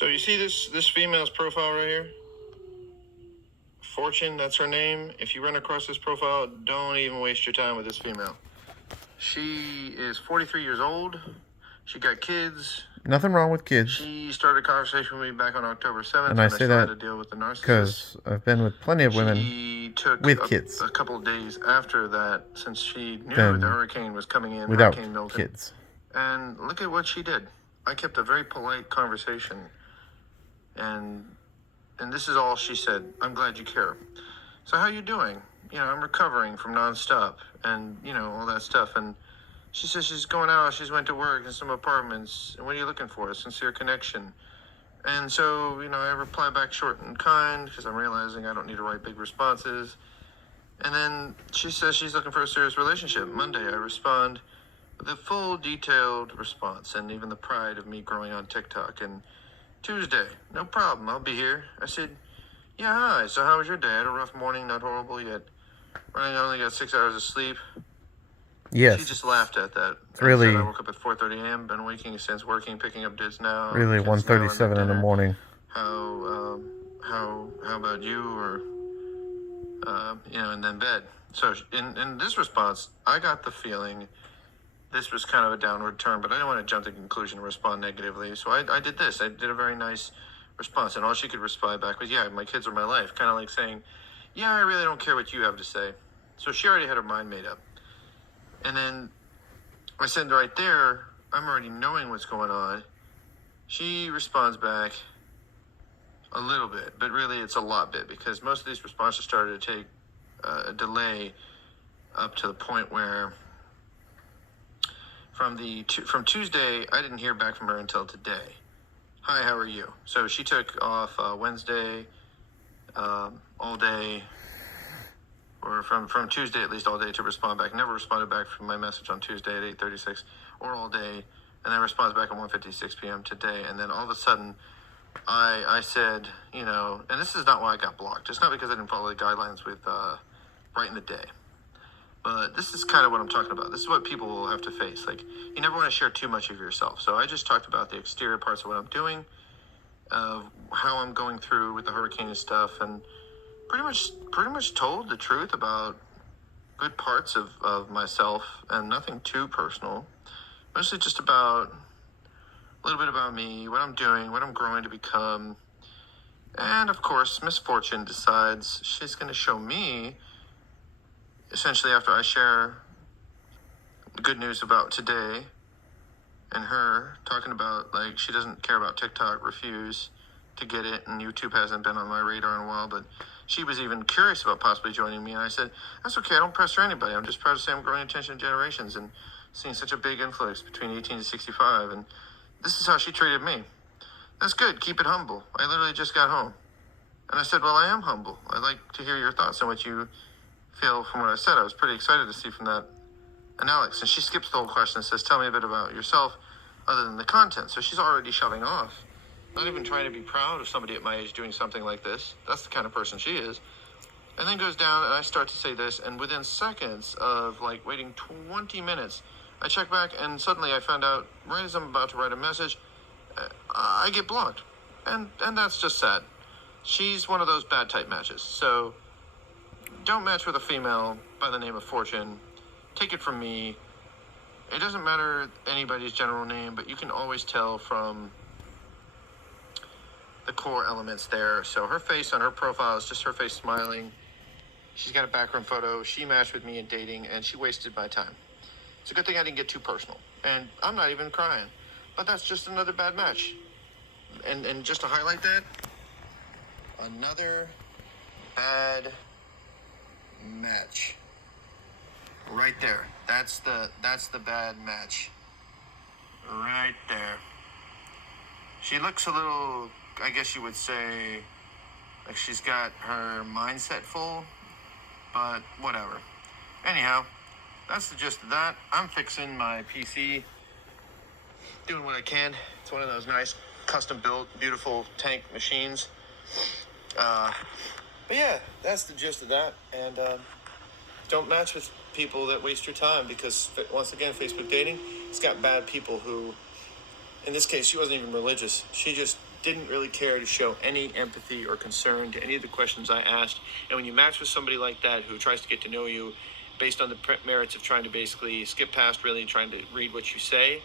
So you see this female's profile right here? Fortune, that's her name. If you run across this profile, don't even waste your time with this female. She is 43 years old. She got kids. Nothing wrong with kids. She started a conversation with me back on October 7th and I say that to deal with the narcissist. Because I've been with plenty of women she took with kids. A couple of days after that, since she knew Then the hurricane was coming in, without Hurricane Milton. kids. And look at what she did. I kept a very polite conversation. And this is all she said. I'm glad you care. So how you doing? I'm recovering from nonstop and, all that stuff. And she says she's going out. She's went to work in some apartments. And what are you looking for? A sincere connection. And so, I reply back short and kind because I'm realizing I don't need to write big responses. And then she says she's looking for a serious relationship. Monday, I respond with a full detailed response and even the pride of me growing on TikTok. And Tuesday, no problem, I'll be here. I said, yeah, hi, so how was your day? I had a rough morning, not horrible yet. I only got 6 hours of sleep. Yes. She just laughed at that. Really. I woke up at 4:30 a.m., been waking since working, picking up kids now. Really 1:37 in the morning. How about you? Or, and then bed. So in this response, I got the feeling this was kind of a downward turn, but I didn't want to jump to the conclusion and respond negatively. So I did this. I did a very nice response, and all she could reply back was, yeah, my kids are my life. Kind of like saying, yeah, I really don't care what you have to say. So she already had her mind made up. And then I said right there, I'm already knowing what's going on. She responds back a little bit, but really it's a lot bit because most of these responses started to take a delay up to the point where from Tuesday, I didn't hear back from her until today. Hi, how are you? So she took off Wednesday all day, or from Tuesday at least all day to respond back. Never responded back from my message on Tuesday at 8:36 or all day, and then responds back at 1:56 p.m. today. And then all of a sudden, I said, and this is not why I got blocked. It's not because I didn't follow the guidelines with Brighten the Day. But this is kind of what I'm talking about. This is what people will have to face. Like, you never want to share too much of yourself. So I just talked about the exterior parts of what I'm doing, of how I'm going through with the hurricane and stuff, and pretty much told the truth about good parts of myself and nothing too personal. Mostly just about a little bit about me, what I'm doing, what I'm growing to become. And of course, Miss Fortune decides she's going to show me, essentially after I share the good news about today and her talking about, like, she doesn't care about TikTok, refuse to get it, and YouTube hasn't been on my radar in a while, but she was even curious about possibly joining me, and I said, that's okay, I don't pressure anybody. I'm just proud to say I'm growing attention to generations and seeing such a big influx between 18 to 65, and this is how she treated me. That's good, keep it humble. I literally just got home. And I said, well, I am humble. I'd like to hear your thoughts on what you feel from what I said. I was pretty excited to see from that. And Alex, and she skips the whole question and says, tell me a bit about yourself other than the content. So she's already shoving off. Not even trying to be proud of somebody at my age doing something like this. That's the kind of person she is. And then goes down and I start to say this, and within seconds of like waiting 20 minutes, I check back and suddenly I found out right as I'm about to write a message, I get blocked. And that's just sad. She's one of those bad type matches. So don't match with a female by the name of Fortune. Take it from me. It doesn't matter anybody's general name, but you can always tell from the core elements there. So her face on her profile is just her face smiling. She's got a background photo. She matched with me in dating, and she wasted my time. It's a good thing I didn't get too personal. And I'm not even crying. But that's just another bad match. And just to highlight that, another bad match. Right there. That's the bad match. Right there. She looks a little, I guess you would say, like she's got her mindset full, but whatever. Anyhow, that's the gist of that. I'm fixing my PC, doing what I can. It's one of those nice, custom-built, beautiful tank machines. But yeah, that's the gist of that. And don't match with people that waste your time because, once again, Facebook dating, it's got bad people who, in this case, she wasn't even religious. She just didn't really care to show any empathy or concern to any of the questions I asked. And when you match with somebody like that who tries to get to know you based on the merits of trying to basically skip past really trying to read what you say,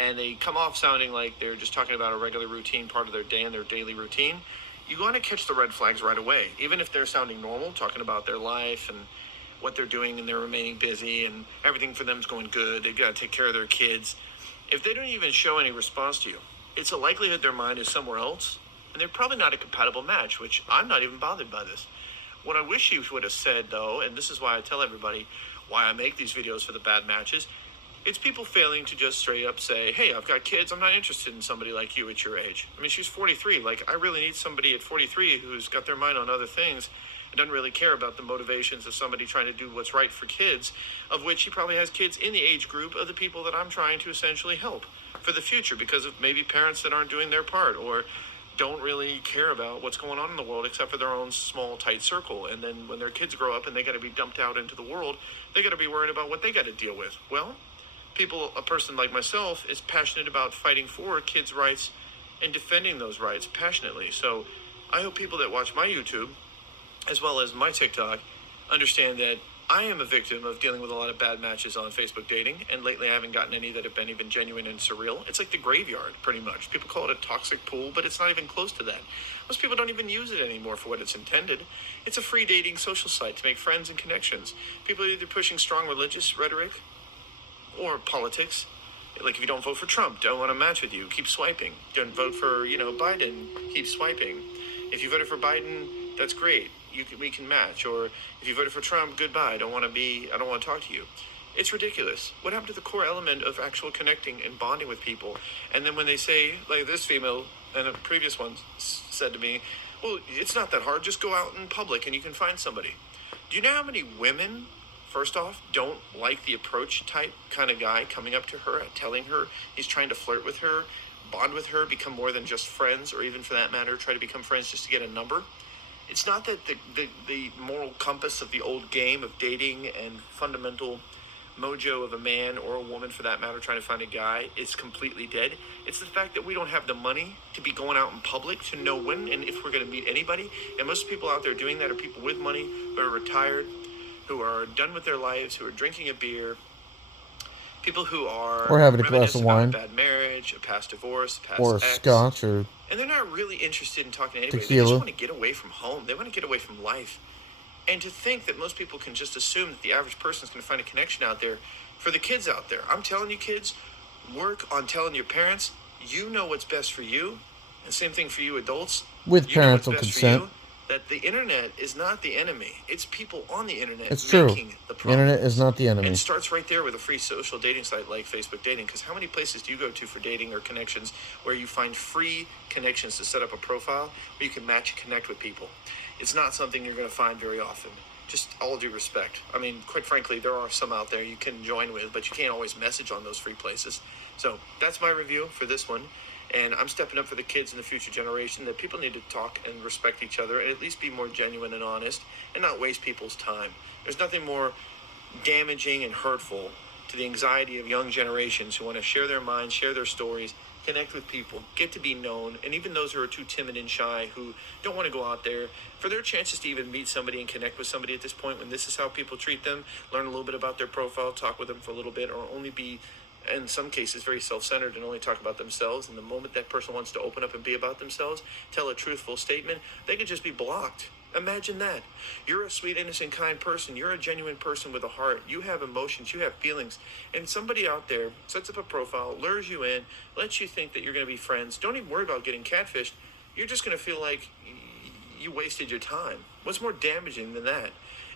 and they come off sounding like they're just talking about a regular routine part of their day and their daily routine, you want to catch the red flags right away. Even if they're sounding normal, talking about their life and what they're doing and they're remaining busy and everything for them is going good, they've got to take care of their kids. If they don't even show any response to you, it's a likelihood their mind is somewhere else, and they're probably not a compatible match, which I'm not even bothered by this. What I wish you would have said, though, and this is why I tell everybody why I make these videos for the bad matches, it's people failing to just straight up say, hey, I've got kids, I'm not interested in somebody like you at your age. I mean, she's 43. Like, I really need somebody at 43 who's got their mind on other things and doesn't really care about the motivations of somebody trying to do what's right for kids, of which he probably has kids in the age group of the people that I'm trying to essentially help for the future because of maybe parents that aren't doing their part or don't really care about what's going on in the world except for their own small, tight circle. And then when their kids grow up and they got to be dumped out into the world, they got to be worried about what they got to deal with. Well, a person like myself is passionate about fighting for kids' rights and defending those rights passionately. So I hope people that watch my YouTube, as well as my TikTok, understand that I am a victim of dealing with a lot of bad matches on Facebook dating, and lately I haven't gotten any that have been even genuine and surreal. It's like the graveyard, pretty much. People call it a toxic pool, but it's not even close to that. Most people don't even use it anymore for what it's intended. It's a free dating social site to make friends and connections. People are either pushing strong religious rhetoric or politics. Like, if you don't vote for Trump, don't want to match with you, keep swiping. Don't vote for, Biden, keep swiping. If you voted for Biden, that's great. We can match. Or if you voted for Trump, goodbye. I don't want to talk to you. It's ridiculous. What happened to the core element of actual connecting and bonding with people? And then when they say, like this female and a previous one said to me, well, it's not that hard. Just go out in public and you can find somebody. Do you know how many women, first off, don't like the approach type kind of guy coming up to her and telling her he's trying to flirt with her, bond with her, become more than just friends, or even for that matter, try to become friends just to get a number? It's not that the moral compass of the old game of dating and fundamental mojo of a man or a woman, for that matter, trying to find a guy is completely dead. It's the fact that we don't have the money to be going out in public to know when and if we're going to meet anybody. And most people out there doing that are people with money who are retired, who are done with their lives, who are drinking a beer, people who are or having a glass of wine, a bad marriage, a past divorce, a past or ex, scotch, or and they're not really interested in talking to anybody. tequila. They just want to get away from home. They want to get away from life. And to think that most people can just assume that the average person is going to find a connection out there for the kids out there. I'm telling you, kids, work on telling your parents you know what's best for you, and same thing for you adults. With you parental know what's best consent. for you, that the internet is not the enemy. It's people on the internet It's making true. the The problem. internet is not the enemy. And it starts right there with a free social dating site like Facebook Dating, because how many places do you go to for dating or connections where you find free connections to set up a profile where you can match and connect with people? It's not something you're going to find very often. Just all due respect. I mean, quite frankly, there are some out there you can join with, but you can't always message on those free places. So that's my review for this one. And I'm stepping up for the kids and the future generation, that people need to talk and respect each other and at least be more genuine and honest and not waste people's time. There's nothing more damaging and hurtful to the anxiety of young generations who want to share their minds, share their stories, connect with people, get to be known, and even those who are too timid and shy, who don't want to go out there, for their chances to even meet somebody and connect with somebody at this point when this is how people treat them, learn a little bit about their profile, talk with them for a little bit, or only be, in some cases, very self-centered and only talk about themselves. And the moment that person wants to open up and be about themselves, tell a truthful statement, they could just be blocked. Imagine that. You're a sweet, innocent, kind person. You're a genuine person with a heart. You have emotions. You have feelings. And somebody out there sets up a profile, lures you in, lets you think that you're going to be friends. Don't even worry about getting catfished. You're just going to feel like you wasted your time. What's more damaging than that?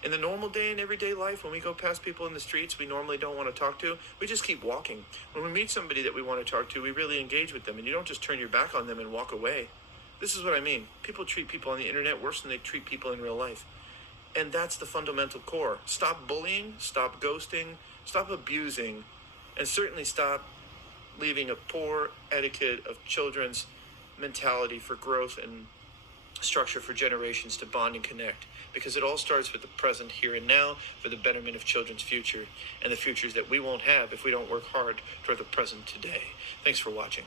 In the normal day and everyday life, when we go past people in the streets we normally don't want to talk to, we just keep walking. When we meet somebody that we want to talk to, we really engage with them, and you don't just turn your back on them and walk away. This is what I mean. People treat people on the internet worse than they treat people in real life. And that's the fundamental core. Stop bullying, stop ghosting, stop abusing, and certainly stop leaving a poor etiquette of children's mentality for growth and structure for generations to bond and connect. Because it all starts with the present, here and now, for the betterment of children's future, and the futures that we won't have if we don't work hard toward the present today. Thanks for watching.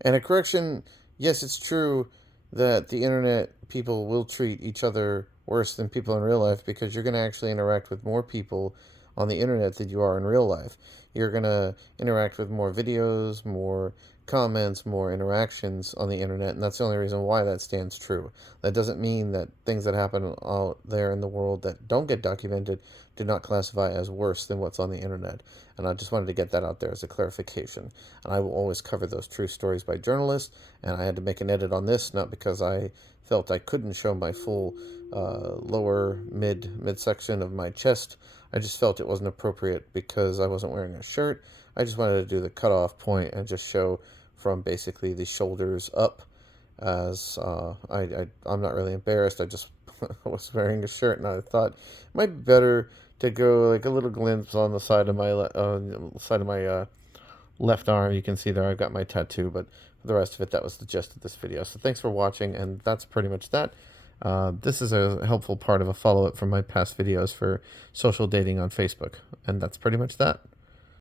And a correction, yes, it's true that the internet people will treat each other worse than people in real life because you're going to actually interact with more people on the internet than you are in real life. You're going to interact with more videos, more comments, more interactions on the internet, and that's the only reason why that stands true. That doesn't mean that things that happen out there in the world that don't get documented do not classify as worse than what's on the internet. And I just wanted to get that out there as a clarification. And I will always cover those true stories by journalists, and I had to make an edit on this, not because I felt I couldn't show my full lower midsection of my chest. I just felt it wasn't appropriate because I wasn't wearing a shirt. I just wanted to do the cutoff point and just show from basically the shoulders up, as I'm not really embarrassed. I just was wearing a shirt, and I thought it might be better to go like a little glimpse on the side of my left arm. You can see there I've got my tattoo, but for the rest of it, that was the gist of this video. So thanks for watching, and that's pretty much that. This is a helpful part of a follow-up from my past videos for social dating on Facebook, and that's pretty much that.